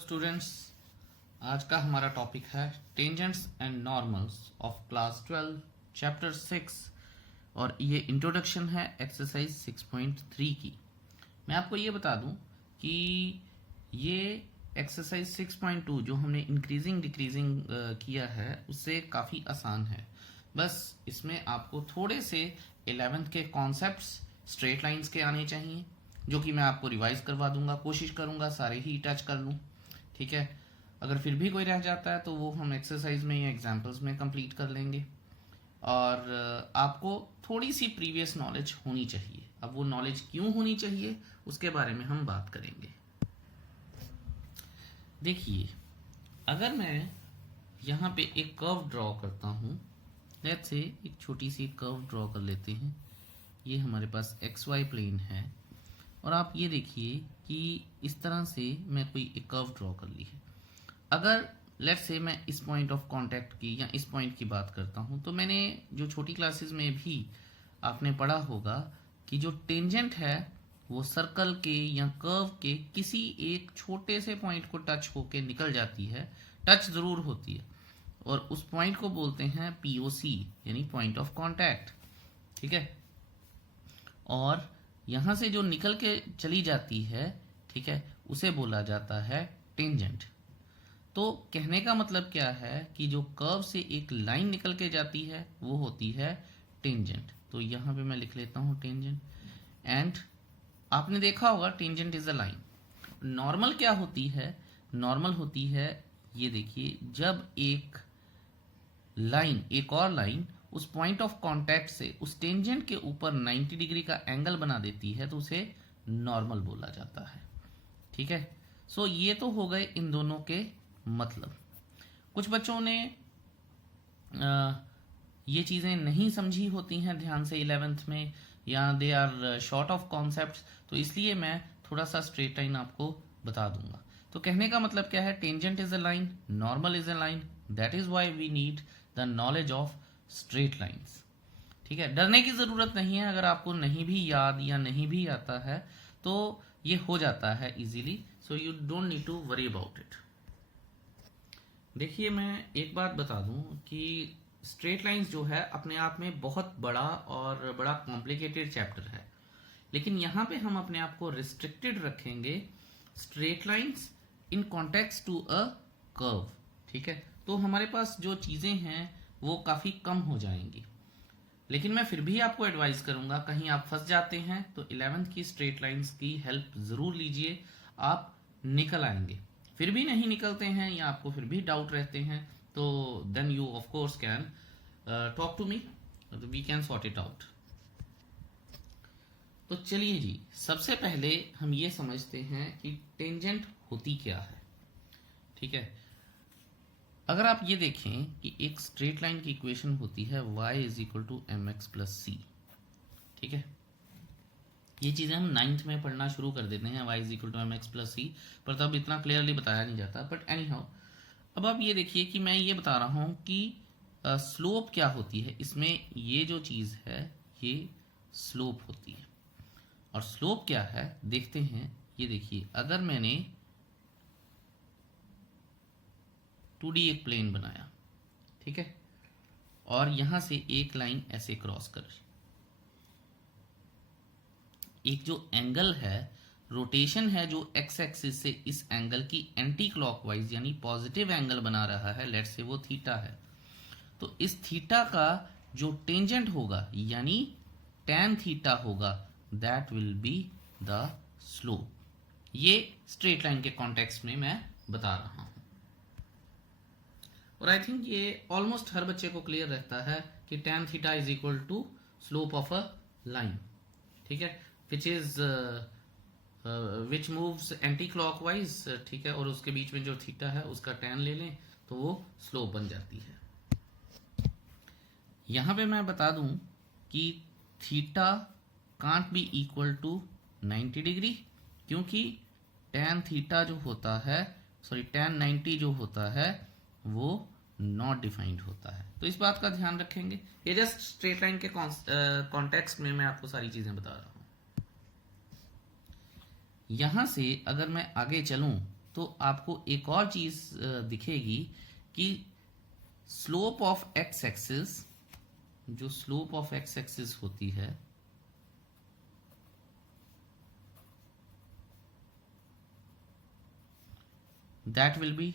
Students, आज का हमारा टॉपिक है tangents and normals of class 12 chapter 6 और ये इंट्रोडक्शन है एक्सरसाइज 6.3 की। मैं आपको ये बता दूं कि ये एक्सरसाइज 6.2 जो हमने इंक्रीजिंग डिक्रीजिंग किया है उससे काफ़ी आसान है। बस इसमें आपको थोड़े से 11th के कॉन्सेप्ट्स स्ट्रेट लाइंस के आने चाहिए, जो कि मैं आपको रिवाइज करवा दूंगा। कोशिश करूंगा सारे ही टच कर लूं, ठीक है। अगर फिर भी कोई रह जाता है तो वो हम एक्सरसाइज में या एग्जाम्पल्स में कंप्लीट कर लेंगे। और आपको थोड़ी सी प्रीवियस नॉलेज होनी चाहिए। अब वो नॉलेज क्यों होनी चाहिए उसके बारे में हम बात करेंगे। देखिए, अगर मैं यहाँ पे एक कर्व ड्रॉ करता हूँ, लेट्स से एक छोटी सी कर्व ड्रॉ कर लेते हैं। ये हमारे पास एक्स वाई प्लेन है और आप ये देखिए कि इस तरह से मैं कोई एक कर्व ड्रॉ कर ली है। अगर लेट्स से मैं इस पॉइंट ऑफ कांटेक्ट की या इस पॉइंट की बात करता हूँ, तो मैंने जो छोटी क्लासेस में भी आपने पढ़ा होगा कि जो टेंजेंट है वो सर्कल के या कर्व के किसी एक छोटे से पॉइंट को टच होके निकल जाती है। टच ज़रूर होती है और उस पॉइंट को बोलते हैं पीओसी यानी पॉइंट ऑफ कांटेक्ट, ठीक है। और यहाँ से जो निकल के चली जाती है, ठीक है, उसे बोला जाता है टेंजेंट। तो कहने का मतलब क्या है कि जो कर्व से एक लाइन निकल के जाती है वो होती है टेंजेंट। तो यहाँ पे मैं लिख लेता हूँ टेंजेंट। एंड आपने देखा होगा tangent is a line. Normal क्या होती है? नॉर्मल होती है, ये देखिए, जब एक लाइन, एक और लाइन उस पॉइंट ऑफ कांटेक्ट से उस टेंजेंट के ऊपर 90 डिग्री का एंगल बना देती है तो उसे नॉर्मल बोला जाता है, ठीक है। सो ये तो हो गए इन दोनों के मतलब। कुछ बच्चों ने ये चीज़ें नहीं समझी होती हैं ध्यान से 11th में, या they are short of concepts, तो इसलिए मैं थोड़ा सा स्ट्रेट लाइन आपको बता दूंगा। तो कहने का मतलब क्या है? Tangent is a line, normal is a line, that is why we need the knowledge of straight lines, ठीक है। डरने की ज़रूरत नहीं है। अगर आपको नहीं भी याद या नहीं भी आता है तो ये हो जाता है easily, so you don't need to worry about it. देखिए, मैं एक बात बता दूं कि स्ट्रेट लाइंस जो है अपने आप में बहुत बड़ा और बड़ा कॉम्प्लिकेटेड चैप्टर है, लेकिन यहाँ पे हम अपने आप को रिस्ट्रिक्टेड रखेंगे straight lines in context to a curve, ठीक है। तो हमारे पास जो चीज़ें हैं वो काफ़ी कम हो जाएंगी। लेकिन मैं फिर भी आपको एडवाइस करूंगा, कहीं आप फंस जाते हैं तो 11th की स्ट्रेट लाइंस की हेल्प ज़रूर लीजिए, आप निकल आएंगे। फिर भी नहीं निकलते हैं या आपको फिर भी डाउट रहते हैं तो then you of course can talk to me, we can sort it out. तो चलिए जी, सबसे पहले हम ये समझते हैं कि टेंजेंट होती क्या है, ठीक है। अगर आप ये देखें कि एक स्ट्रेट लाइन की इक्वेशन होती है y is equal to m x plus c, ठीक है। ये चीज़ें हम 9th में पढ़ना शुरू कर देते हैं, y is equal to m x plus c, पर तब इतना क्लियरली बताया नहीं जाता। बट एनी हाउ, अब आप ये देखिए कि मैं ये बता रहा हूँ कि स्लोप क्या होती है। इसमें ये जो चीज़ है ये स्लोप होती है। और स्लोप क्या है देखते हैं। ये देखिए, अगर मैंने 2D एक प्लेन बनाया, ठीक है, और यहां से एक लाइन ऐसे क्रॉस कर, एक जो एंगल है, रोटेशन है जो एक्स एक्सिस से इस एंगल की एंटी क्लॉकवाइज यानी पॉजिटिव एंगल बना रहा है, लेट्स से वो थीटा है। तो इस थीटा का जो टेंजेंट होगा यानी tan थीटा होगा, that will be the slope. ये स्ट्रेट लाइन के कॉन्टेक्स्ट में मैं बता रहा हूं और आई थिंक ये ऑलमोस्ट हर बच्चे को क्लियर रहता है कि tan theta is equal to slope of a line, ठीक है, विच मूव्स एंटी क्लॉकवाइज, ठीक है, और उसके बीच में जो थीटा है उसका tan ले लें तो वो स्लोप बन जाती है। यहां पे मैं बता दूं कि theta can't be equal to 90 degree, क्योंकि tan थीटा जो होता है, सॉरी tan 90 जो होता है वो नॉट डिफाइंड होता है। तो इस बात का ध्यान रखेंगे। ये जस्ट स्ट्रेट लाइन के कॉन्टेक्स्ट में मैं आपको सारी चीजें बता रहा हूं। यहां से अगर मैं आगे चलूं तो आपको एक और चीज दिखेगी कि स्लोप ऑफ एक्स एक्सिस, जो स्लोप ऑफ एक्स एक्सिस होती है दैट विल बी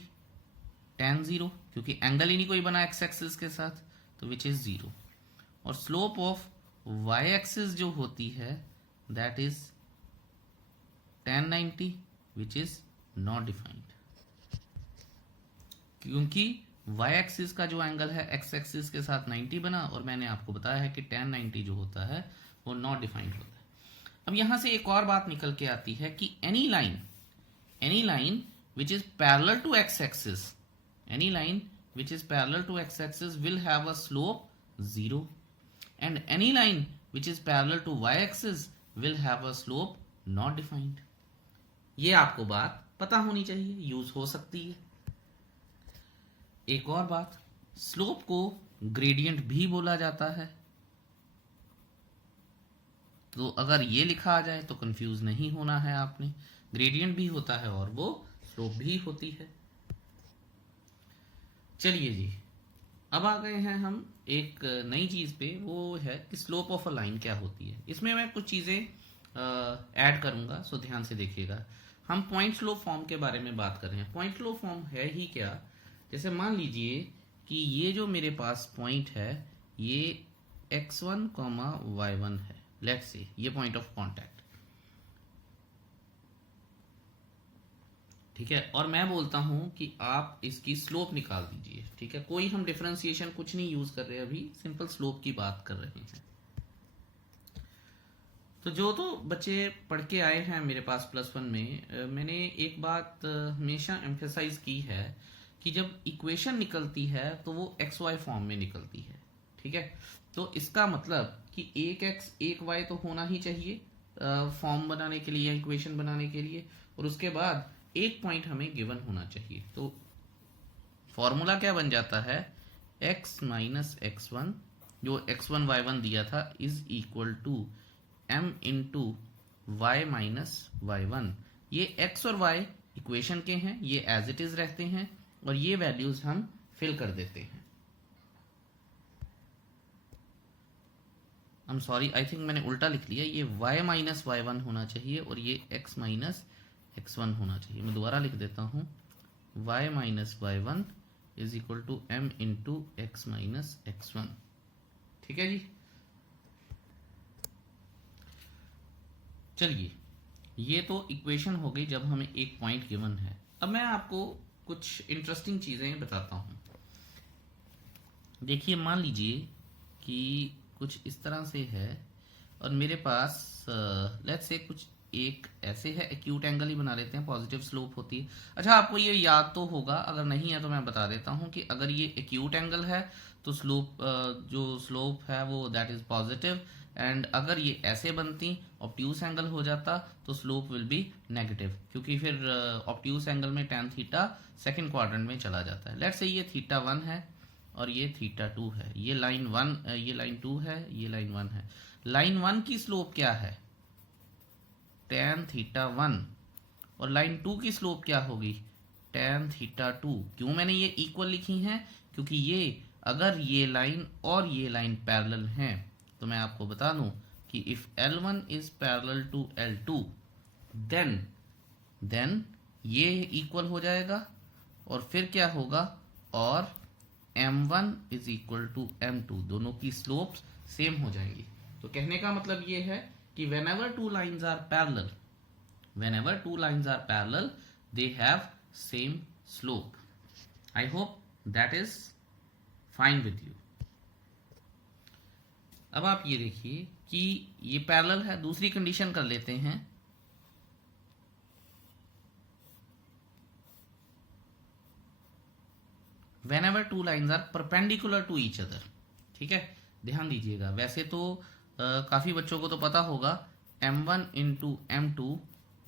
tan 0, क्योंकि एंगल ही नहीं कोई बना एक्स एक्सिस के साथ, तो विच इज 0। और स्लोप ऑफ वाई एक्सिस जो होती है that is tan 90 which is not defined, क्योंकि y एक्सिस का जो एंगल है x एक्सिस के साथ 90 बना, और मैंने आपको बताया है कि tan 90 जो होता है वो नॉट डिफाइंड होता है। अब यहां से एक और बात निकल के आती है कि any line which is parallel to x axis, any line which is parallel to x axis will have a slope 0, and any line which is parallel to y axis will have a slope not defined। ये आपको बात पता होनी चाहिए, use हो सकती है। एक और बात, स्लोप को ग्रेडियंट भी बोला जाता है, तो अगर ये लिखा आ जाए तो कंफ्यूज नहीं होना है आपने, ग्रेडियंट भी होता है और वो स्लोप भी होती है। चलिए जी, अब आ गए हैं हम एक नई चीज पे, वो है कि स्लोप ऑफ अ लाइन क्या होती है। इसमें मैं कुछ चीजें ऐड करूंगा, सो ध्यान से देखिएगा। हम पॉइंट स्लोप फॉर्म के बारे में बात कर रहे हैं। पॉइंट स्लोप फॉर्म है ही क्या, जैसे मान लीजिए कि ये जो मेरे पास पॉइंट है ये x1, y1 है, लेट्स से ये पॉइंट ऑफ कांटेक्ट, ठीक है, और मैं बोलता हूं कि आप इसकी स्लोप निकाल दीजिए, ठीक है। कोई हम डिफरेंशिएशन कुछ नहीं यूज कर रहे, अभी सिंपल स्लोप की बात कर रहे हैं। तो जो तो बच्चे पढ़ के आए हैं मेरे पास +1 में, मैंने एक बात हमेशा एम्फेसाइज की है कि जब इक्वेशन निकलती है तो वो XY फॉर्म में निकलती है, ठीक है। तो इसका मतलब कि एक x एक y तो होना ही चाहिए फॉर्म बनाने के लिए, इक्वेशन बनाने के लिए, और उसके बाद एक पॉइंट हमें गिवन होना चाहिए। तो फॉर्मूला क्या बन जाता है, x माइनस x1, जो x1 y1 दिया था, is equal to m into y minus y1। ये x और y इक्वेशन के हैं, ये एज इट इज रहते हैं, और ये वैल्यूज हम फिल कर देते हैं। I'm sorry, आई थिंक मैंने उल्टा लिख लिया, ये y माइनस y1 होना चाहिए और ये x माइनस x1 होना चाहिए। मैं दोबारा लिख देता हूं, y minus y1 is equal to m into x minus x1, ठीक है जी। चलिए, ये तो इक्वेशन हो गई जब हमें एक पॉइंट गिवन है। अब मैं आपको कुछ इंटरेस्टिंग चीजें बताता हूं। देखिए, मान लीजिए कि कुछ इस तरह से है और मेरे पास लेट्स से कुछ एक ऐसे है, एक्यूट एंगल ही बना लेते हैं, पॉजिटिव स्लोप होती है। अच्छा, आपको ये याद तो होगा, अगर नहीं है तो मैं बता देता हूं कि अगर ये एक्यूट एंगल है तो स्लोप जो स्लोप है वो दैट इज पॉजिटिव, एंड अगर ये ऐसे बनती ऑब्ट्यूस एंगल हो जाता तो स्लोप विल बी नेगेटिव, क्योंकि फिर ऑब्ट्यूस एंगल में tan थीटा सेकंड क्वाड्रेंट में चला जाता है। लेट्स से ये θ1 है और ये θ2 है, ये लाइन 1, ये लाइन 2 है, ये लाइन 1 है। लाइन 1 की स्लोप क्या है, tan θ1, और लाइन 2 की स्लोप क्या होगी, tan θ2। क्यों मैंने ये इक्वल लिखी हैं, क्योंकि ये अगर ये लाइन और ये लाइन पैरेलल हैं तो मैं आपको बता दूं कि if L1 is parallel to L2 then ये इक्वल हो जाएगा, और फिर क्या होगा, और M1 is equal to M2, दोनों की स्लोप्स सेम हो जाएंगी। तो कहने का मतलब ये है कि whenever two lines are parallel they have same slope। I hope that is fine with you। अब आप ये देखिए कि ये पैरेलल है, दूसरी कंडीशन कर लेते हैं। whenever two lines are perpendicular to each other, ठीक है, ध्यान दीजिएगा। वैसे तो काफी बच्चों को तो पता होगा m1 इंटू m2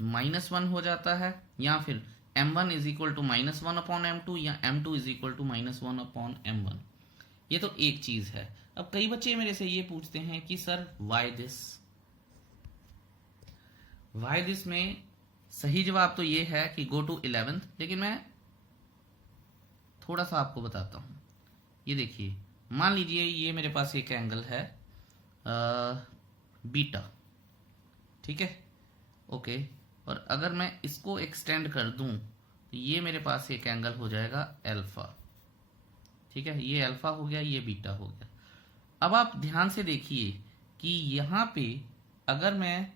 -1 हो जाता है, या फिर m1 is equal to -1 upon m2, या m2 is equal to -1 upon m1। ये तो एक चीज है। अब कई बच्चे मेरे से ये पूछते हैं कि सर वाई दिस में सही जवाब तो ये है कि गो टू 11th, लेकिन मैं थोड़ा सा आपको बताता हूँ। ये देखिए, मान लीजिए ये मेरे पास एक एंगल है बीटा, ठीक है, ओके। और अगर मैं इसको एक्सटेंड कर दूं तो ये मेरे पास एक एंगल हो जाएगा अल्फा, ठीक है। ये अल्फा हो गया, ये बीटा हो गया। अब आप ध्यान से देखिए कि यहाँ पे अगर मैं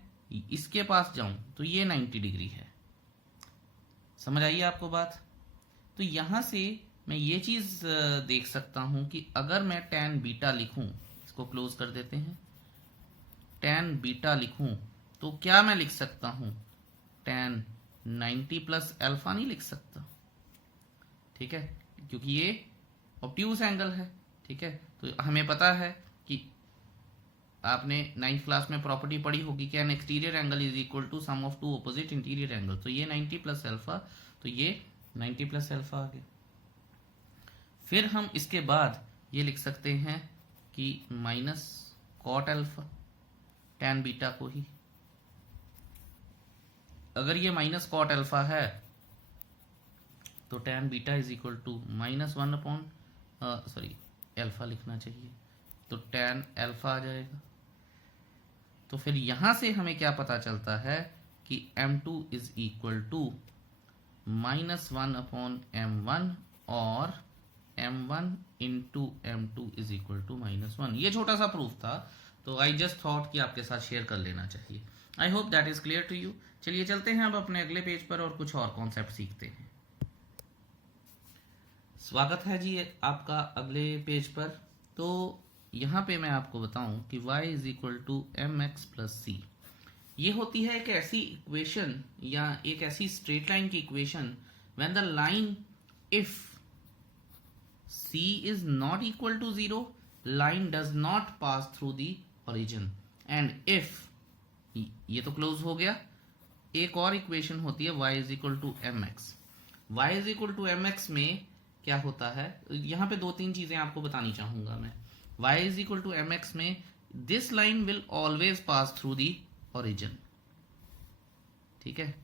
इसके पास जाऊं तो ये 90 डिग्री है। समझ आइए आपको बात। तो यहाँ से मैं ये चीज देख सकता हूं कि अगर मैं tan बीटा लिखूं, इसको क्लोज कर देते हैं, tan बीटा लिखूं तो क्या मैं लिख सकता हूं, tan 90 प्लस अल्फा नहीं लिख सकता, ठीक है, क्योंकि ये ऑब्ट्यूज एंगल है, ठीक है। तो हमें पता है कि आपने 9th क्लास में प्रॉपर्टी पढ़ी होगी कि an exterior angle is equal to sum of two opposite interior angle. तो ये 90 प्लस अल्फा, तो ये 90 प्लस अल्फा आ गया। फिर हम इसके बाद ये लिख सकते हैं कि minus cot alpha, tan beta को ही। अगर ये माइनस कॉट अल्फा है तो tan beta is equal to -1 upon sorry alpha लिखना चाहिए, तो tan अल्फा आ जाएगा। तो फिर यहां से हमें क्या पता चलता है कि m2 is equal to -1 upon m1 और m1 into m2 is equal to -1। ये छोटा सा प्रूफ था, तो आई जस्ट थॉट कि आपके साथ शेयर कर लेना चाहिए। I hope that is clear to you. चलिए चलते हैं अब अपने अगले पेज पर और कुछ और कॉन्सेप्ट सीखते हैं। स्वागत है जी आपका अगले पेज पर। तो यहाँ पे मैं आपको बताऊं कि y is equal to mx plus c, ये होती है एक ऐसी इक्वेशन या एक ऐसी स्ट्रेट लाइन की equation when the line if c is not equal to 0, line does not pass through the origin, and if, ये तो क्लोज हो गया। एक और इक्वेशन होती है y is equal to mx। y is equal to mx में क्या होता है, यहाँ पे 2-3 चीजें आपको बतानी चाहूंगा मैं। y is equal to mx में this line will always pass through the origin, ठीक है,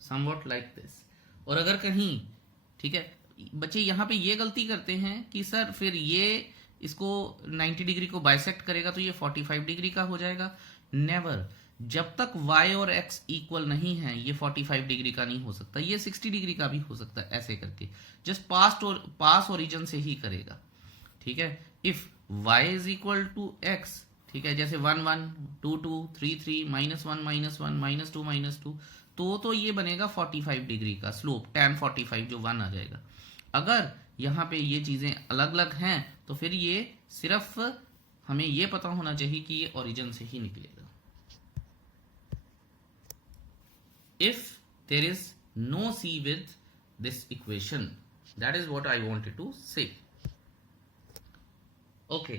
समवॉट लाइक दिस। और अगर कहीं, ठीक है, बच्चे यहाँ पे ये गलती करते हैं कि सर फिर ये इसको 90 डिग्री को बाइसेक्ट करेगा तो ये 45 डिग्री का हो जाएगा। नेवर, जब तक y और x इक्वल नहीं है ये 45 डिग्री का नहीं हो सकता, ये 60 डिग्री का भी हो सकता है। ऐसे करके जस्ट पास ओरिजिन से ही करेगा, ठीक है। If y is equal to x, ठीक है, जैसे 1 1 2 2 3 3 -1 -1 -2 तो ये बनेगा 45 डिग्री का स्लोप, tan 45 जो 1 आ जाएगा। अगर यहाँ पे ये चीजें अलग अलग हैं तो फिर ये सिर्फ हमें ये पता होना चाहिए कि ये ओरिजिन से ही निकलेगा। If there is no c with this equation, that is what I wanted to say. Okay,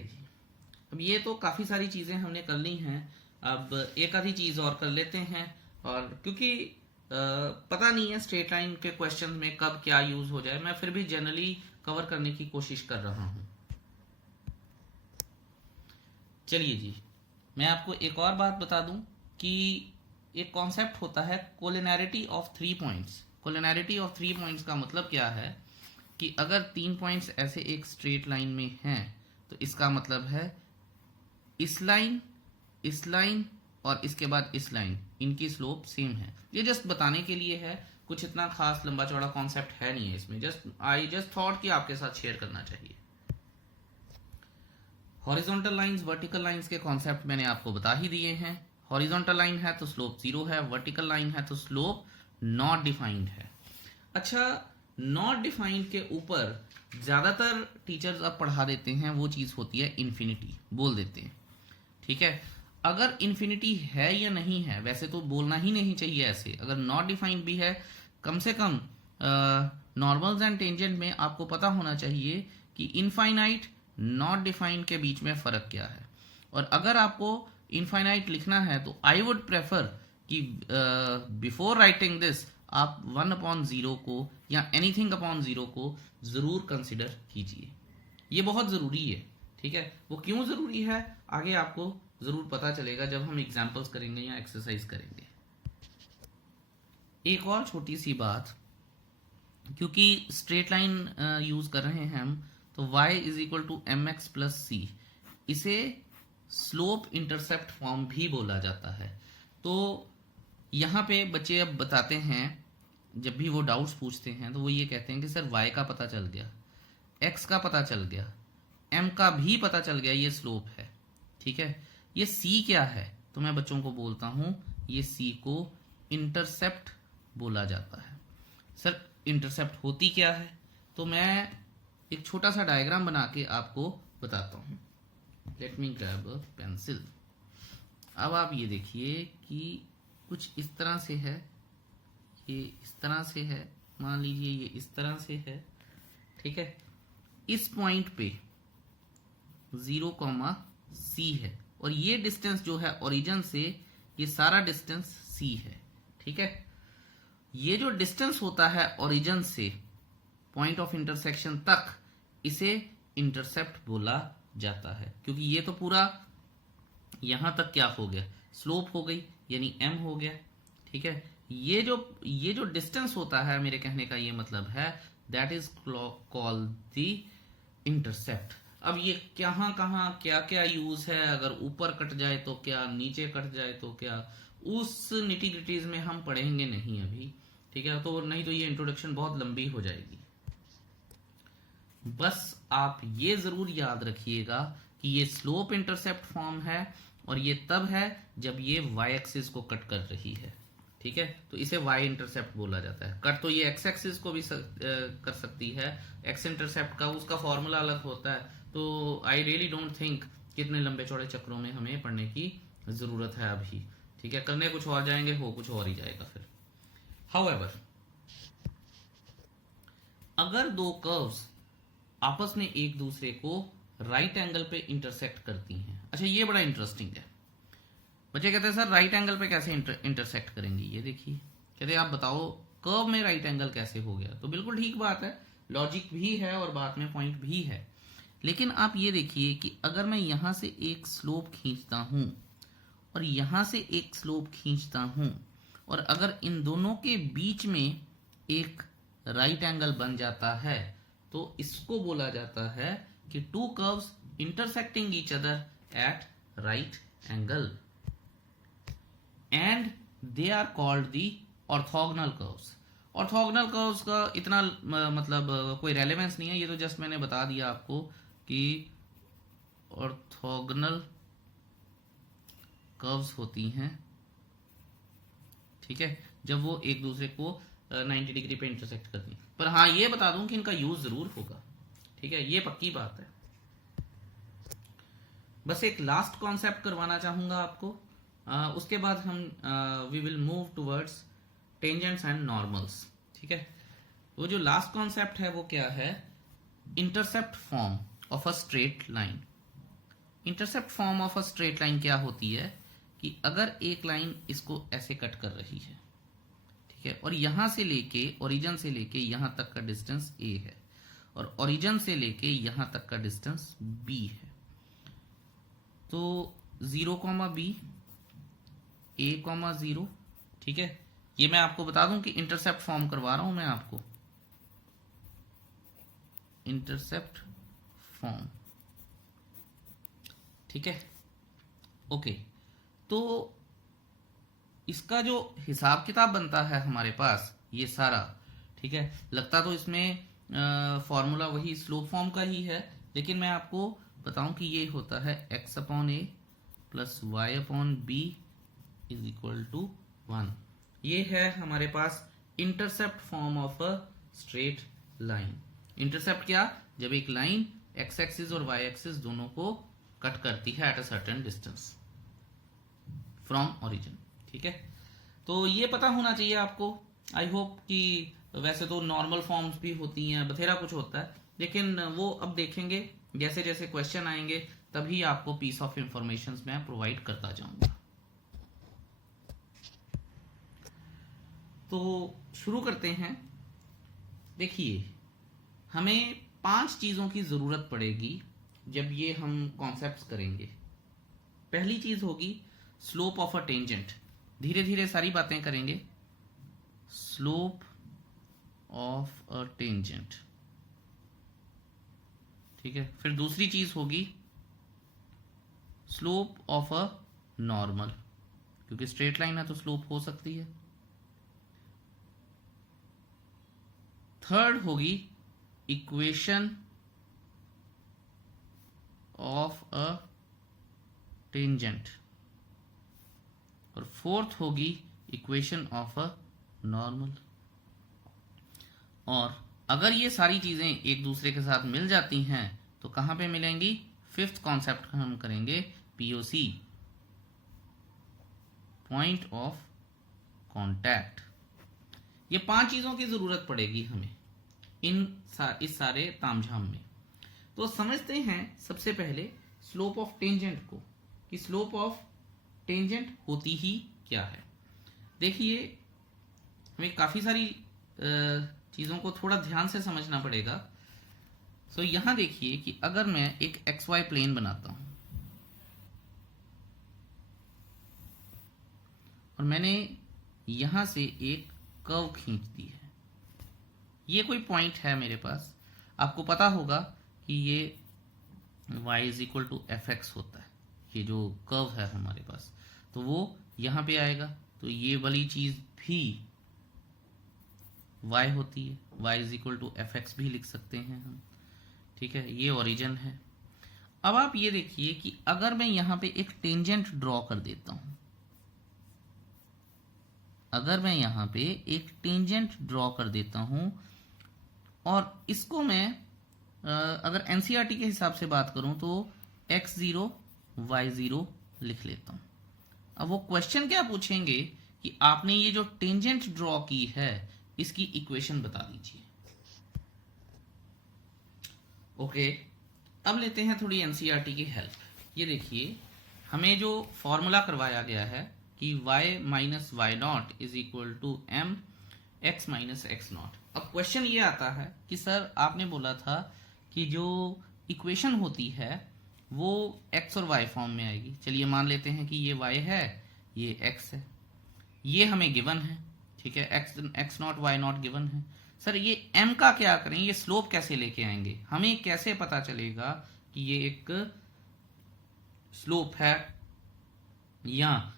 अब ये तो काफी सारी चीजें हमने कर ली हैं। अब एक आधी चीज और कर लेते हैं, और क्योंकि पता नहीं है स्ट्रेट लाइन के क्वेश्चन में कब क्या यूज हो जाए, मैं फिर भी जनरली कवर करने की कोशिश कर रहा हूं। चलिए जी, मैं आपको एक और बात बता दूं कि एक कॉन्सेप्ट होता है कोलिनैरिटी ऑफ 3 पॉइंट्स। कोलिनैरिटी ऑफ 3 पॉइंट्स का मतलब क्या है कि अगर 3 पॉइंट्स ऐसे एक स्ट्रेट लाइन में हैं तो इसका मतलब है इस लाइन और इसके बाद इस लाइन, इनकी स्लोप सेम है। ये जस्ट बताने के लिए है, कुछ इतना खास लंबा चौड़ा कॉन्सेप्ट है नहीं है इसमें, आई जस्ट थॉट कि आपके साथ शेयर करना चाहिए। हॉरिजॉन्टल लाइंस, वर्टिकल लाइंस के कॉन्सेप्ट मैंने आपको बता ही दिए हैं। हॉरिजॉन्टल लाइन है तो स्लोप 0 है, वर्टिकल लाइन है तो स्लोप नॉट डिफाइंड है। अच्छा, नॉट डिफाइंड के ऊपर ज्यादातर टीचर्स अब पढ़ा देते हैं, वो चीज होती है इन्फिनिटी, बोल देते हैं, ठीक है। अगर इन्फिनिटी है या नहीं है, वैसे तो बोलना ही नहीं चाहिए ऐसे। अगर नॉट डिफाइंड भी है, कम से कम नॉर्मल्स एंड टेंजेंट में आपको पता होना चाहिए कि इनफाइनाइट नॉट डिफाइंड के बीच में फर्क क्या है। और अगर आपको इनफाइनाइट लिखना है तो आई वुड प्रेफर कि बिफोर राइटिंग दिस आप 1/0 को या एनीथिंग अपॉन 0 को जरूर कंसिडर कीजिए। ये बहुत जरूरी है, ठीक है। वो क्यों जरूरी है आगे आपको जरूर पता चलेगा जब हम एग्जांपल्स करेंगे या एक्सरसाइज करेंगे। एक और छोटी सी बात, क्योंकि स्ट्रेट लाइन यूज कर रहे हैं हम, तो y is equal to m x plus c, इसे स्लोप इंटरसेप्ट फॉर्म भी बोला जाता है। तो यहाँ पे बच्चे अब बताते हैं, जब भी वो डाउट्स पूछते हैं तो वो ये कहते हैं कि सर y का पता चल गया, x का पता चल गया, m का भी पता चल गया, ये स्लोप है, ठीक है, ये c क्या है? तो मैं बच्चों को बोलता हूं ये c को इंटरसेप्ट बोला जाता है। सर इंटरसेप्ट होती क्या है? तो मैं एक छोटा सा डायग्राम बना के आपको बताता हूं। Let me grab a pencil. अब आप ये देखिए कि कुछ इस तरह से है, ये इस तरह से है, मान लीजिए ये इस तरह से है, ठीक है। इस पॉइंट पे 0, c है, और ये डिस्टेंस जो है ओरिजिन से, ये सारा डिस्टेंस c है, ठीक है। ये जो डिस्टेंस होता है ओरिजिन से पॉइंट ऑफ इंटरसेक्शन तक, इसे इंटरसेप्ट बोला जाता है, क्योंकि ये तो पूरा यहां तक क्या हो गया, स्लोप हो गई, यानी m हो गया, ठीक है। ये जो डिस्टेंस होता है, मेरे कहने का ये मतलब है, that is called the intercept. अब ये कहाँ क्या क्या यूज है, अगर ऊपर कट जाए तो क्या, नीचे कट जाए तो क्या, उस निटी ग्रिटीज में हम पढ़ेंगे नहीं अभी, ठीक है। तो नहीं तो ये इंट्रोडक्शन बहुत लंबी हो जाएगी। बस आप ये जरूर याद रखिएगा कि ये स्लोप इंटरसेप्ट फॉर्म है, और ये तब है जब ये y एक्सिस को कट कर रही है, ठीक है। तो इसे y इंटरसेप्ट बोला जाता है। कट तो ये x एक्सिस को भी कर सकती है, x इंटरसेप्ट का उसका फॉर्मूला अलग होता है। तो आई रियली डोंट थिंक कितने लंबे चौड़े चक्रों में हमें पढ़ने की जरूरत है अभी, ठीक है। करने कुछ और जाएंगे, हो कुछ और ही जाएगा फिर। हाउएवर, अगर दो कर्व्स आपस में एक दूसरे को राइट एंगल पे इंटरसेक्ट करती हैं, अच्छा ये बड़ा इंटरेस्टिंग है। बच्चे कहते हैं सर राइट एंगल पे कैसे इंटरसेक्ट करेंगे, ये देखिए, कहते हैं आप बताओ कर्व में राइट एंगल कैसे हो गया। तो बिल्कुल ठीक बात है, लॉजिक भी है और बात में पॉइंट भी है। लेकिन आप ये देखिए कि अगर मैं यहां से एक स्लोप खींचता हूं और यहां से एक स्लोप खींचता हूं, और अगर इन दोनों के बीच में एक राइट एंगल बन जाता है, तो इसको बोला जाता है कि two curves intersecting each other at right angle, and they are called the orthogonal curves. Orthogonal curves का इतना मतलब कोई रेलेवेंस नहीं है, ये तो जस्ट मैंने बता दिया आपको कि ऑर्थोगोनल कर्व्स होती हैं, ठीक है, जब वो एक दूसरे को 90 डिग्री पे इंटरसेक्ट करती हैं। पर हाँ ये बता दूं कि इनका यूज जरूर होगा, ठीक है, ये पक्की बात है। बस एक लास्ट कॉन्सेप्ट करवाना चाहूंगा आपको, उसके बाद हम we will move towards tangents and normals, ठीक है। वो जो लास्ट कॉन्सेप्ट है वो क्या है, intercept form of a straight line. Intercept form of a straight line क्या होती है कि अगर एक लाइन इसको ऐसे कट कर रही है, ठीक है, और यहां से लेके ओरिजिन से लेके यहां तक का डिस्टेंस a है, और ओरिजिन से लेके यहां तक का डिस्टेंस b है, तो 0, b, a, 0, ठीक है। ये मैं आपको बता दूं कि इंटरसेप्ट फॉर्म करवा रहा हूं मैं आपको, इंटरसेप्ट फॉर्म, ठीक है, ओके। तो इसका जो हिसाब किताब बनता है हमारे पास ये सारा, ठीक है, लगता तो इसमें फॉर्मूला वही स्लोप फॉर्म का ही है, लेकिन मैं आपको बताऊं कि ये होता है x/a plus y/b is equal to 1। ये है हमारे पास intercept form of a straight line. Intercept क्या, जब एक लाइन x एक्सिस और y एक्सिस दोनों को कट करती है at a certain distance from origin, ठीक है। तो ये पता होना चाहिए आपको। आई होप कि वैसे तो नॉर्मल फॉर्म्स भी होती हैं, बथेरा कुछ होता है, लेकिन वो अब देखेंगे जैसे जैसे क्वेश्चन आएंगे तभी आपको पीस ऑफ इंफॉर्मेशन मैं प्रोवाइड करता जाऊंगा। तो शुरू करते हैं। देखिए, हमें 5 चीजों की जरूरत पड़ेगी जब ये हम कॉन्सेप्ट्स करेंगे। पहली चीज होगी स्लोप ऑफ अ टेंजेंट। धीरे धीरे सारी बातें करेंगे। स्लोप ऑफ अ टेंजेंट, ठीक है। फिर दूसरी चीज होगी स्लोप ऑफ अ नॉर्मल, क्योंकि स्ट्रेट लाइन है तो स्लोप हो सकती है। थर्ड होगी इक्वेशन ऑफ अ टेंजेंट, और फोर्थ होगी इक्वेशन ऑफ अ नॉर्मल। और अगर ये सारी चीजें एक दूसरे के साथ मिल जाती हैं तो कहां पे मिलेंगी? फिफ्थ कॉन्सेप्ट हम करेंगे पीओसी, पॉइंट ऑफ कांटेक्ट। ये 5 चीजों की जरूरत पड़ेगी हमें इस सारे तामझाम में। तो समझते हैं सबसे पहले स्लोप ऑफ टेंजेंट को, कि स्लोप ऑफ टेंजेंट होती ही क्या है। देखिए, हमें काफी सारी चीजों को थोड़ा ध्यान से समझना पड़ेगा। सो यहां देखिए कि अगर मैं एक एक्स वाई प्लेन बनाता हूं और मैंने यहां से एक कर्व खींच दी है, ये कोई पॉइंट है मेरे पास। आपको पता होगा कि ये y is equal to f x होता है, ये जो कर्व है हमारे पास, तो वो यहां पे आएगा। तो ये वाली चीज भी y होती है, y is equal to f x भी लिख सकते हैं हम, ठीक है। ये ओरिजिन है। अब आप ये देखिए कि अगर मैं यहां पे एक टेंजेंट ड्रॉ कर देता हूं, अगर मैं यहां पे एक टेंजेंट ड्रॉ कर देता हूं और इसको मैं अगर एनसीईआरटी के हिसाब से बात करूं तो x0 y0 लिख लेता हूं। अब वो क्वेश्चन क्या पूछेंगे कि आपने ये जो टेंजेंट ड्रॉ की है इसकी इक्वेशन बता दीजिए। ओके, अब लेते हैं थोड़ी एनसीईआरटी की हेल्प। ये देखिए, हमें जो फॉर्मूला करवाया गया है कि y minus y naught is equal to m x minus x naught. अब क्वेश्चन ये आता है कि सर आपने बोला था कि जो इक्वेशन होती है वो x और y फॉर्म में आएगी। चलिए मान लेते हैं कि ये y है, ये x है, ये हमें गिवन है, ठीक है। x not y not given है। सर ये m का क्या करें, ये स्लोप कैसे लेके आएंगे? हमें कैसे पता चलेगा कि ये एक स्लोप है? या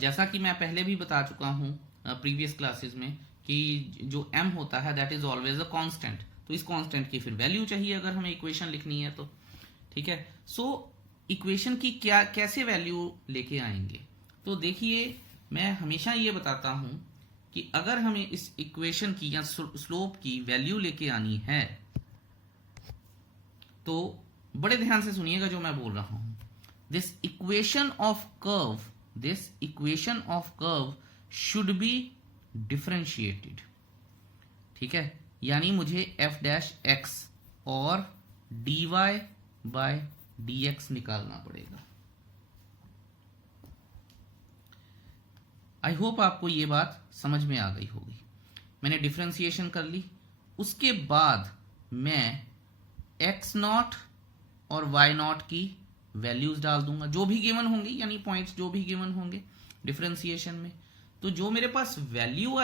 जैसा कि मैं पहले भी बता चुका हूं प्रीवियस क्लासेस में कि जो m होता है that is always a constant, तो इस कांस्टेंट की फिर वैल्यू चाहिए अगर हमें इक्वेशन लिखनी है तो, ठीक है। सो इक्वेशन की क्या कैसे वैल्यू लेके आएंगे? तो देखिए, मैं हमेशा ये बताता हूं कि अगर हमें इस इक्वेशन की या स्लोप की वैल्यू लेके आनी है तो बड़े ध्यान से सुनिएगा जो मैं बोल रहा हूं। This equation of curve should be differentiated, ठीक है। यानी मुझे एफ डैश एक्स और dy बाय dx निकालना पड़ेगा। आई होप आपको ये बात समझ में आ गई होगी। मैंने डिफरेंशिएशन कर ली, उसके बाद मैं x नॉट और y नॉट की वैल्यूज डाल दूंगा जो भी गिवन होंगी, यानी पॉइंट्स जो भी गिवन होंगे डिफरेंशिएशन में। तो जो मेरे पास वैल्यू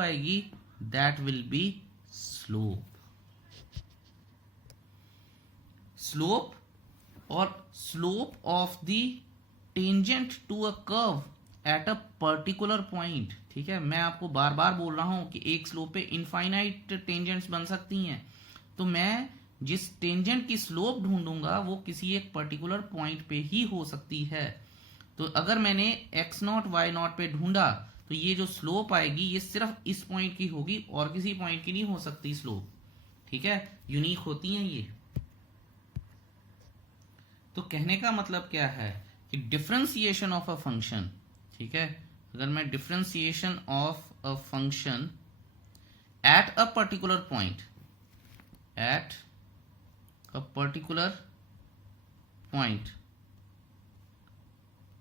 आएगी दैट विल बी स्लोप और slope of the tangent to a curve at a particular point, ठीक है। मैं आपको बार बार बोल रहा हूं कि एक स्लोप पे इनफाइनाइट टेंजेंट्स बन सकती हैं, तो मैं जिस टेंजेंट की स्लोप ढूंढूंगा वो किसी एक पर्टिकुलर पॉइंट पे ही हो सकती है। तो अगर मैंने x नॉट y नॉट पे ढूंढा तो ये जो स्लोप आएगी ये सिर्फ इस पॉइंट की होगी और किसी पॉइंट की नहीं हो सकती स्लोप, ठीक है। यूनिक होती हैं ये। तो कहने का मतलब क्या है कि डिफरेंशिएशन ऑफ अ फंक्शन, ठीक है, अगर मैं differentiation of a function at a particular point, eight a particular point,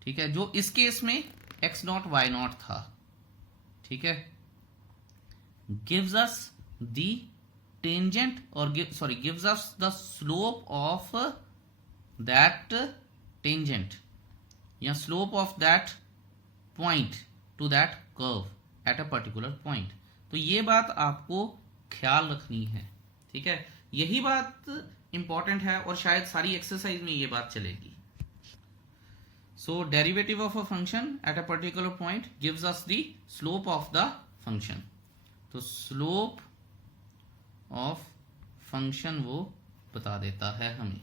ठीक है, जो इस केस में x नॉट y नॉट था, ठीक है, गिव्स अस द टेंजेंट और gives us the slope of that tangent या slope of that point to that curve at a particular point. तो ये बात आपको ख्याल रखनी है, ठीक है, यही बात इंपॉर्टेंट है और शायद सारी एक्सरसाइज में ये बात चलेगी। So derivative of a function at a particular point gives us the slope of the function. तो स्लोप ऑफ फंक्शन वो बता देता है हमें।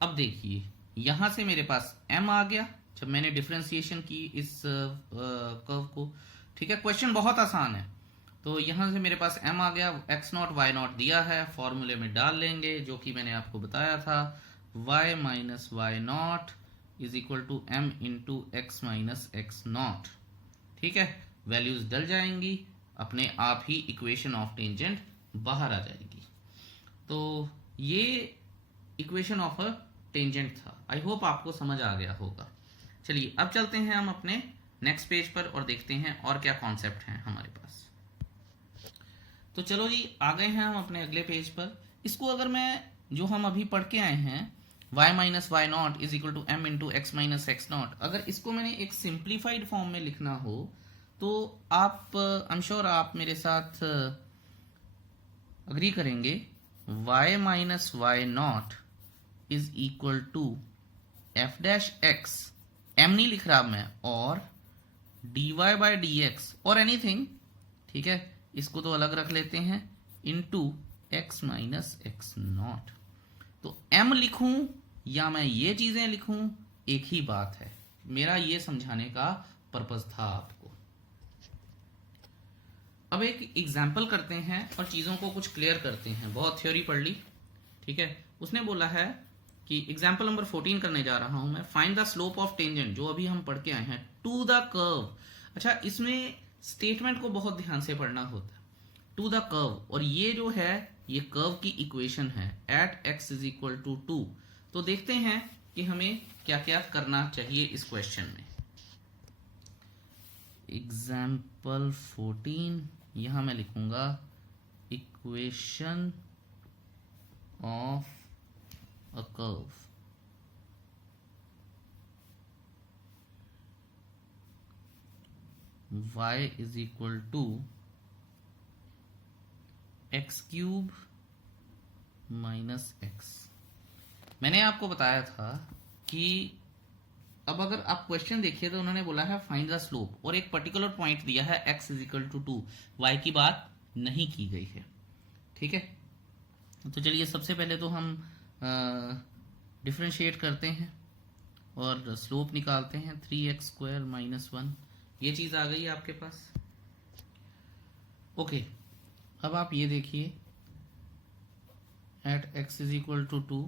अब देखिए यहां से मेरे पास m आ गया जब मैंने डिफरेंशिएशन की इस कर्व को, ठीक है। क्वेश्चन बहुत आसान है। तो यहां से मेरे पास m आ गया, x0 y0 दिया है, फॉर्मूले में डाल लेंगे जो कि मैंने आपको बताया था, y minus y naught is equal to m into x minus x naught, ठीक है। वैल्यूज डल जाएंगी, अपने आप ही इक्वेशन ऑफ टेंजेंट बाहर आ जाएगी। तो ये इक्वेशन ऑफ अ टेंजेंट था। आई होप आपको समझ आ गया होगा। चलिए अब चलते हैं हम अपने नेक्स्ट पेज पर और देखते हैं और क्या कॉन्सेप्ट हैं हमारे पास। तो चलो जी आ गए हैं हम अपने अगले पेज पर। इसको अगर मैं जो हम अभी पढ़ के आए हैं y minus y naught is equal to m into x minus x naught, अगर इसको मैंने एक सिंप्लीफाइड फॉर्म में लिखना हो तो आप आई एम श्योर आप मेरे साथ अग्री करेंगे, y minus y naught is equal to f dash x, m नहीं लिख रहा मैं, और dy बाई डी एक्स और एनीथिंग, ठीक है, इसको तो अलग रख लेते हैं, into x minus x naught. तो m लिखूं या मैं ये चीजें लिखूं एक ही बात है। मेरा ये समझाने का पर्पस था आपको। अब एक एग्जाम्पल करते हैं और चीजों को कुछ क्लियर करते हैं। बहुत थ्योरी पढ़ ली, ठीक है। उसने बोला है कि एग्जाम्पल नंबर 14 करने जा रहा हूं मैं, find the slope of tangent, जो अभी हम पढ़ के आए हैं, टू द कर्व। अच्छा, इसमें स्टेटमेंट को बहुत ध्यान से पढ़ना होता है, टू द कर्व, और ये जो है ये कर्व की इक्वेशन है at x is equal to 2। तो देखते हैं कि हमें क्या क्या करना चाहिए इस क्वेश्चन में। एग्जाम्पल 14 यहां मैं लिखूंगा equation of a curve. y is equal to x cube minus x. मैंने आपको बताया था कि अब अगर आप क्वेश्चन देखिए तो उन्होंने बोला है फाइंड द स्लोप, और एक पर्टिकुलर पॉइंट दिया है x is equal to 2, y की बात नहीं की गई है, ठीक है। तो चलिए सबसे पहले तो हम डिफरेंशिएट करते हैं और स्लोप निकालते हैं, 3x स्क्वायर माइनस 1, ये चीज आ गई आपके पास। ओके, अब आप ये देखिए at x is equal to 2,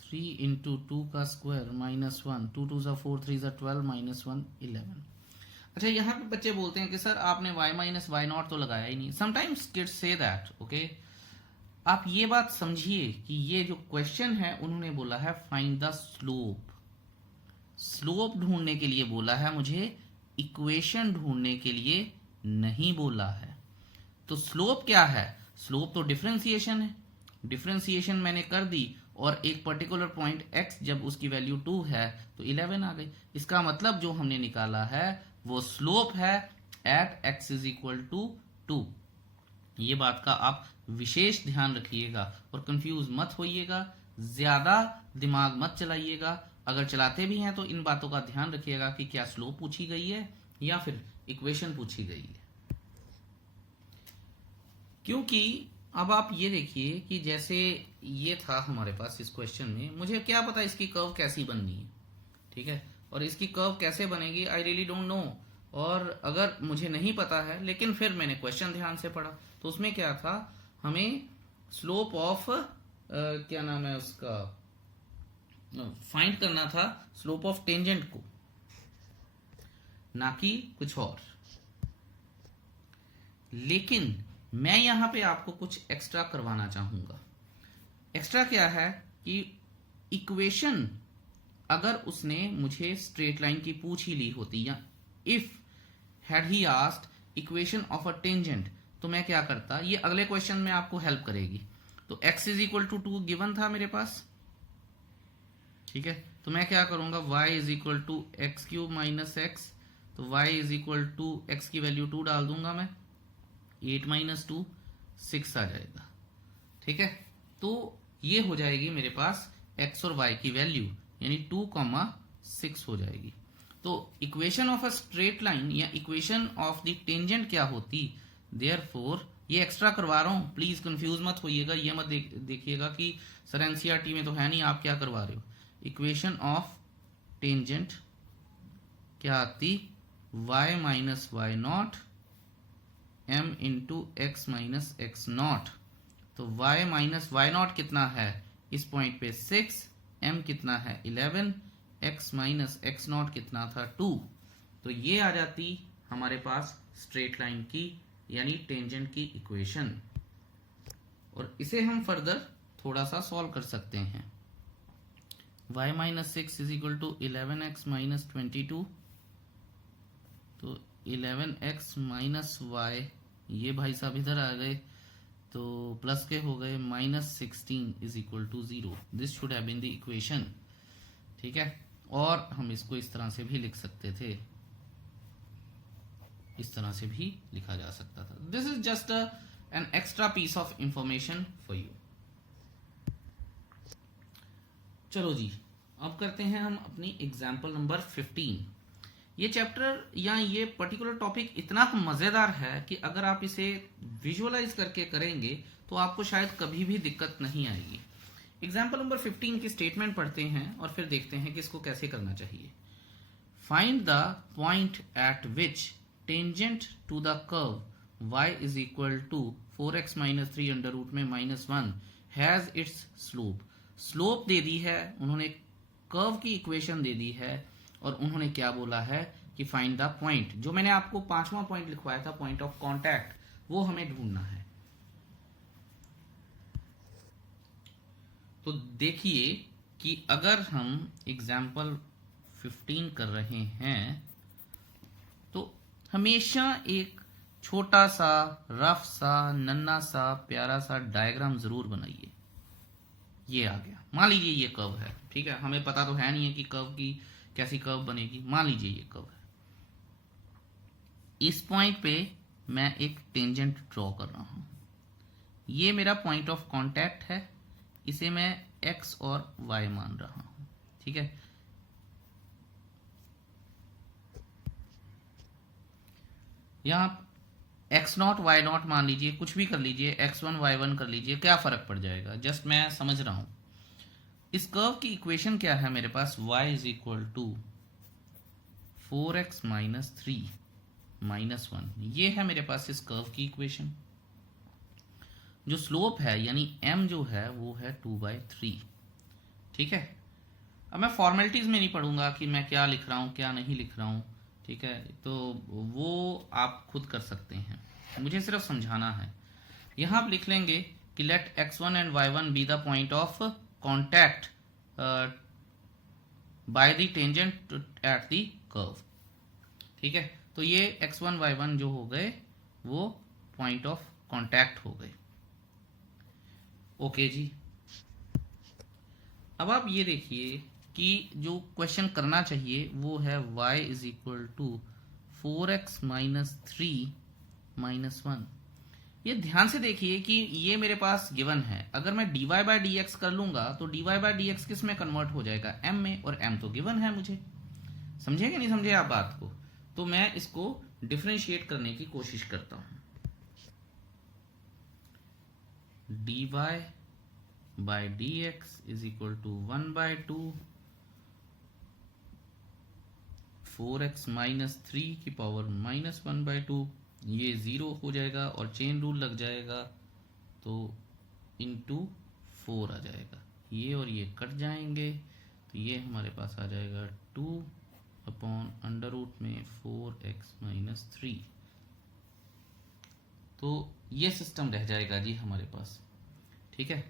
3 into 2 का स्क्वायर माइनस 1, 2 2 ज़ा 4, 3 ज़ा 12, माइनस 1 11। अच्छा, यहाँ पे बच्चे बोलते हैं कि सर आपने y माइनस वाई नॉट तो लगाया ही नहीं। Sometimes kids say that, okay. आप ये बात समझिए कि ये जो क्वेश्चन है उन्होंने बोला है फाइंड द स्लोप, स्लोप ढूंढने के लिए बोला है मुझे, इक्वेशन ढूंढने के लिए नहीं बोला है। तो स्लोप क्या है? स्लोप तो डिफरेंशिएशन है, डिफरेंशिएशन मैंने कर दी और एक पर्टिकुलर पॉइंट x जब उसकी वैल्यू 2 है तो 11 आ गई। इसका मतलब जो हमने निकाला है वो स्लोप है at x is equal to 2। ये बात का आप विशेष ध्यान रखिएगा और कंफ्यूज मत होइएगा, ज्यादा दिमाग मत चलाइएगा। अगर चलाते भी हैं तो इन बातों का ध्यान रखिएगा कि क्या स्लोप पूछी गई है या फिर इक्वेशन पूछी गई है। क्योंकि अब आप ये देखिए कि जैसे ये था हमारे पास इस क्वेश्चन में, मुझे क्या पता इसकी कर्व कैसी बननी है, ठीक है, और इसकी कर्व कैसे बनेगी आई रियली डोंट नो। और अगर मुझे नहीं पता है लेकिन फिर मैंने क्वेश्चन ध्यान से पढ़ा तो उसमें क्या था, हमें स्लोप ऑफ क्या नाम है उसका, फाइंड करना था स्लोप ऑफ टेंजेंट को, ना कि कुछ और। लेकिन मैं यहां पे आपको कुछ एक्स्ट्रा करवाना चाहूंगा। एक्स्ट्रा क्या है कि इक्वेशन अगर उसने मुझे स्ट्रेट लाइन की पूछ ही ली होती, या if had he asked equation of a tangent, तो मैं क्या करता, ये अगले क्वेश्चन में आपको हेल्प करेगी। तो x is equal to 2 given था मेरे पास, ठीक है, तो मैं क्या करूंगा, y is equal to x cube minus x, तो y is equal to x की वैल्यू 2 डाल दूंगा मैं, 8 माइनस 2 6 आ जाएगा। ठीक है, तो ये हो जाएगी मेरे पास x और y की वैल्यू, यानी 2,6 हो जाएगी। तो equation of a straight line या इक्वेशन ऑफ द टेंजेंट क्या होती, देयरफॉर, ये एक्स्ट्रा करवा रहा हूं, प्लीज कंफ्यूज मत होइएगा, ये मत देखिएगा कि सर एनसीईआरटी में तो है नहीं, आप क्या करवा रहे हो। इक्वेशन ऑफ टेंजेंट क्या आती, y minus y naught m into x minus x naught. तो y माइनस वाई नॉट कितना है इस पॉइंट पे 6, m कितना है 11, x माइनस एक्स नॉट कितना था 2। तो ये आ जाती हमारे पास स्ट्रेट लाइन की यानी टेंजेंट की इक्वेशन, और इसे हम फर्दर थोड़ा सा सॉल्व कर सकते हैं। y minus 6 is equal to 11x minus 22, तो 11x माइनस y, ये भाई साहब इधर आ गए तो प्लस के हो गए, minus 16 is equal to 0। This should have been the equation. ठीक है, और हम इसको इस तरह से भी लिख सकते थे, इस तरह से भी लिखा जा सकता था। This is just an extra piece of information for you. चलो जी, अब करते हैं हम अपनी एग्जाम्पल नंबर 15। ये चैप्टर या ये पर्टिकुलर टॉपिक इतना मजेदार है कि अगर आप इसे विजुअलाइज करके करेंगे तो आपको शायद कभी भी दिक्कत नहीं आएगी। एग्जाम्पल नंबर 15 की स्टेटमेंट पढ़ते हैं और फिर देखते हैं कि इसको कैसे करना चाहिए। Find the point at which tangent to the curve y is equal to 4x minus 3 under root में minus 1 has its slope. Slope दे दी है उन्होंने, कर्व की इक्वेशन दे दी है, और उन्होंने क्या बोला है कि फाइंड द पॉइंट, जो मैंने आपको 5वां पॉइंट लिखवाया था, पॉइंट ऑफ कॉन्टैक्ट, वो हमें ढूंढना है। तो देखिए कि अगर हम एग्जाम्पल 15 कर रहे हैं तो हमेशा एक छोटा सा रफ सा नन्ना सा प्यारा सा डायग्राम जरूर बनाइए। ये आ गया, मान लीजिए ये कर्व है, ठीक है, हमें पता तो है नहीं है कि कर्व की कैसी कर्व बनेगी, मान लीजिए ये कर्व है। इस पॉइंट पे मैं एक टेंजेंट ड्रॉ कर रहा हूं, ये मेरा पॉइंट ऑफ कांटेक्ट है, इसे मैं x और y मान रहा हूं। ठीक है, यहां x नॉट y नॉट मान लीजिए, कुछ भी कर लीजिए, x1 y1 कर लीजिए, क्या फर्क पड़ जाएगा, जस्ट मैं समझ रहा हूं। इस कर्व की इक्वेशन क्या है मेरे पास, y is equal to 4x minus 3 minus 1, ये है मेरे पास इस कर्व की इक्वेशन। जो स्लोप है यानी m जो है वो है 2/3। ठीक है, अब मैं फॉर्मेलिटीज में नहीं पढ़ूंगा कि मैं क्या लिख रहा हूं क्या नहीं लिख रहा हूं, ठीक है, तो वो आप खुद कर सकते हैं, मुझे सिर्फ समझाना है। यहां आप लिख लेंगे कि let x1 and y1 be the point of contact by the tangent at the curve. ठीक है, तो ये x1 y1 जो हो गए वो पॉइंट ऑफ कॉन्टैक्ट हो गए। ओके जी, अब आप ये देखिए कि जो क्वेश्चन करना चाहिए वो है y is equal to 4x minus 3 minus 1। ये ध्यान से देखिए कि ये मेरे पास गिवन है, अगर मैं dy बाई डी एक्स कर लूंगा तो dy बाई डी एक्स किस में कन्वर्ट हो जाएगा, m में, और m तो गिवन है मुझे। समझे कि नहीं समझे आप बात को, तो मैं इसको डिफरेंशिएट करने की कोशिश करता हूं। dy by d x is equal to 1/2 4x minus 3 की पावर माइनस 1/2, ये 0 हो जाएगा और चेन रूल लग जाएगा तो इंटू 4 आ जाएगा, ये और ये कट जाएंगे, तो ये हमारे पास आ जाएगा 2/अंडर रूट में 4x माइनस 3। तो ये सिस्टम रह जाएगा जी हमारे पास। ठीक है,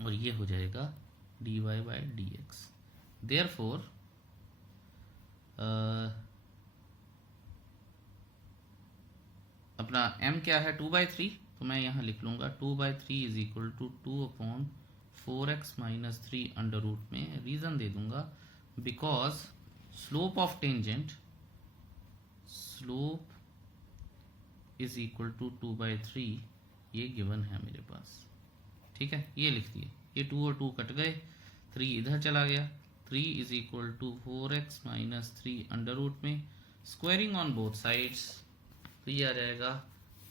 और ये हो जाएगा dy by d x. Therefore अपना m क्या है 2/3, तो मैं यहां लिख लूंगा 2/3 is equal to 2/4 4x minus 3 under root में, रीजन दे दूंगा because slope of tangent, slope is equal to 2/3, ये गिवन है मेरे पास। ठीक है, ये लिख दिए, ये 2 और 2 कट गए, 3 इधर चला गया, 3 is equal to 4x minus 3 under root में, स्क्वायरिंग ऑन बोथ साइड्स, तो ये आ जाएगा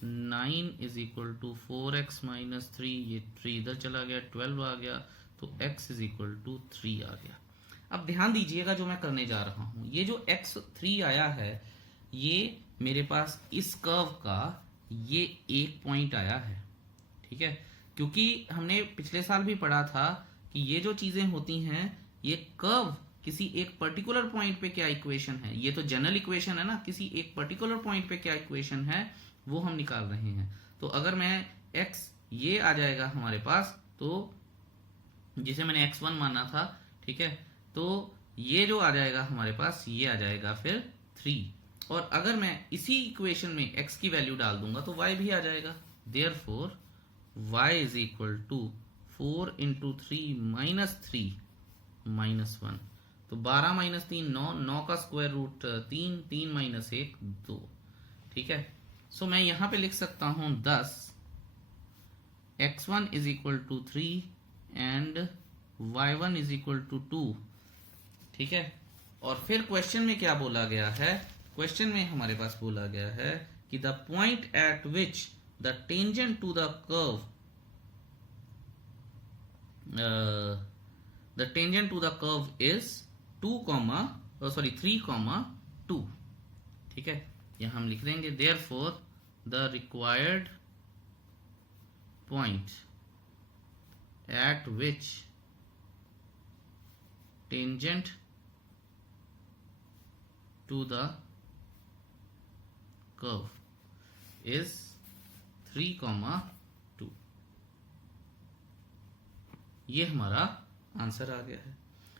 9 is equal to 4x minus 3, ये 3 इधर चला गया, 12 आ गया, तो x इज इक्वल टू 3 आ गया। अब ध्यान दीजिएगा जो मैं करने जा रहा हूं, ये जो x3 आया है, ये मेरे पास इस कर्व का ये एक पॉइंट आया है। ठीक है, क्योंकि हमने पिछले साल भी पढ़ा था कि ये जो चीजें होती हैं, ये कर्व किसी एक पर्टिकुलर पॉइंट पे क्या इक्वेशन है, ये तो जनरल इक्वेशन है ना, किसी एक पर्टिकुलर पॉइंट पे क्या इक्वेशन है वो हम निकाल रहे हैं। तो अगर मैं x ये आ जाएगा हमारे पास, तो जिसे मैंने x1 माना था, ठीक है, तो ये जो आ जाएगा हमारे पास, ये आ जाएगा फिर 3, और अगर मैं इसी इक्वेशन में x की वैल्यू डाल दूंगा तो y भी आ जाएगा। Therefore y is equal to 4 into 3 minus 3 minus 1, तो 12 माइनस 3 9, 9 का स्क्वायर रूट 3, 3 माइनस 1 2। ठीक है, सो मैं यहां पे लिख सकता हूं 10, x1 is equal to 3 and y1 is equal to 2। ठीक है, और फिर क्वेश्चन में क्या बोला गया है, क्वेश्चन में हमारे पास बोला गया है कि the point at which the tangent to the curve, the tangent to the curve is 3,2। ठीक है, यहां हम लिख देंगे therefore the required point at which tangent to the curve is 3,2। ये हमारा आंसर आ गया है।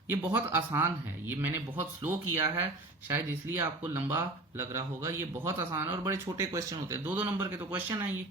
ये बहुत आसान है, ये मैंने बहुत स्लो किया है, शायद इसलिए आपको लंबा लग रहा होगा। ये बहुत आसान है और बड़े छोटे क्वेश्चन होते हैं, 2-2 नंबर के तो क्वेश्चन है ये।